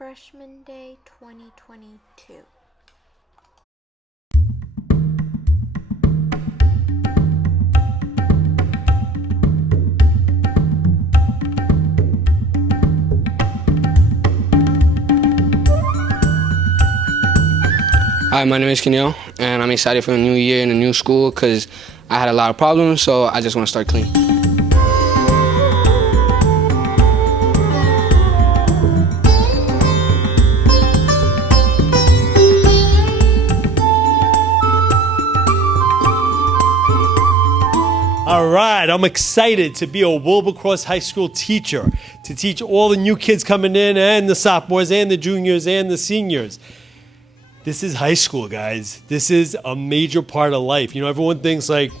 Freshman Day 2022. Hi, my name is Keneal, and I'm excited for the new year and the new school because I had a lot of problems, so I just want to start clean. All right, I'm excited to be a Wilbercross High School teacher, to teach all the new kids coming in and the sophomores and the juniors and the seniors. This is high school, guys. This is a major part of life. You know, everyone thinks like,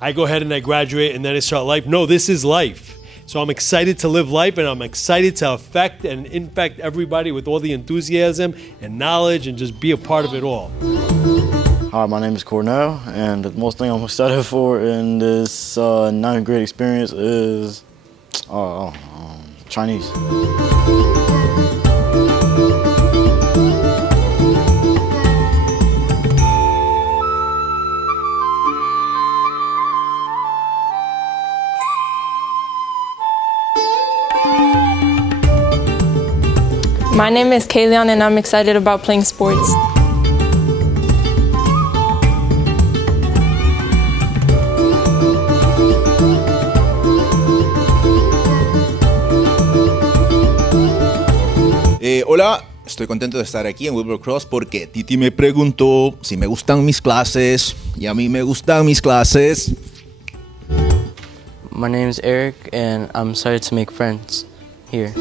I go ahead and I graduate and then I start life. No, this is life. So I'm excited to live life, and I'm excited to affect and infect everybody with all the enthusiasm and knowledge and just be a part of it all. Hi, my name is Cornell, and the most thing I'm excited for in this ninth grade experience is Chinese. My name is Kayleon, and I'm excited about playing sports. Hola, estoy contento de estar aquí en Wilbercross porque Titi me preguntó si me gustan mis clases y a mí me gustan mis clases. My name is Eric, and I'm excited to make friends here.